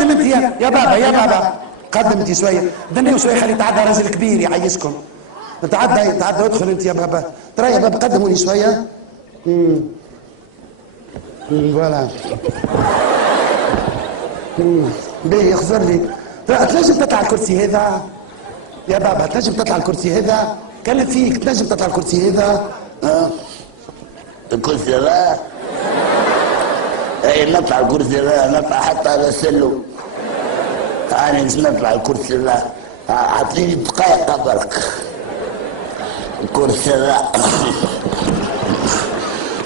قدم انت يا بابا يا بابا، قدم انت شويه، دنيا شويه، خلي تعدى راجل كبير يعيشكم. تعدى تعدى، ادخل انت يا بابا، ترى يا بابا قدموا لي شويه. فوالا. باهي اخزر لي. تنجم تطلع الكرسي هذا يا بابا، تنجم تطلع الكرسي هذا، كلم فيك، تنجم تطلع الكرسي هذا. الكرسي ذا؟ اي نطلع الكرسي ذا، نطلع حتى على السلم. انا مش نطلع الكرسي ذا، اعطيني دقايق برك. الكرسي ذا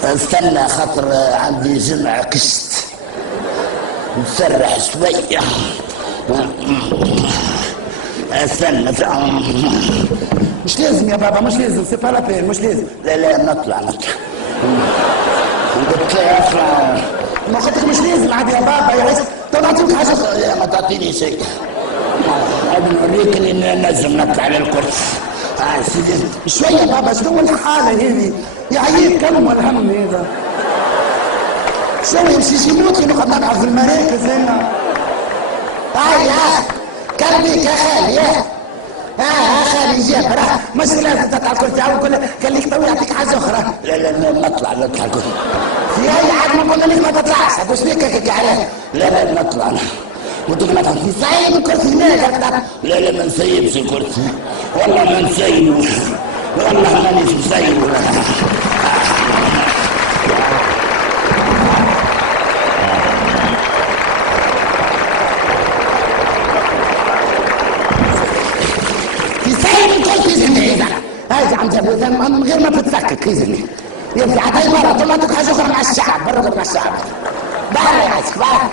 استنى خاطر عندي جمع قشت، نسرح شوية. استنى. مش لازم يا بابا، مش لازم، سي با لا بين، مش لازم. لا نطلع. قلت لي اطلع. ما قلت لك مش لازم عادي يا بابا، يا عايز تو نعطيك حاجه. لا ما تعطيني شيء، هذا نوريك اني نجم نطلع للكرسي. سيدي شويه يا بابا، شنو الحاله هذه؟ يعييك كم والهم هذا. شنو يمشي يموت كي نقعد نلعب في المراكز هنا. هيا كلبي كخالي. خالي جاب راه مش لازم تطلع الكرسي، او قال لك تو يعطيك حاجه اخرى. لا نطلع الكرسي. يا عاد ما قلنا لك ما تطلعش، واش بيك هيك عليه؟ لا نطلع. ودك ما تحطي سايب الكرسي هناك. لا ما نسيبش الكرسي، والله ما نسيبه، والله مانيش مسيبه. تسيب الكرسي هنا هذا عم جابوا من غير ما تتفكك يزني. يمشي عطاي برا، طلعتك حاجه اخرى مع الشعب، برا مع الشعب. برا يا عسكر برا.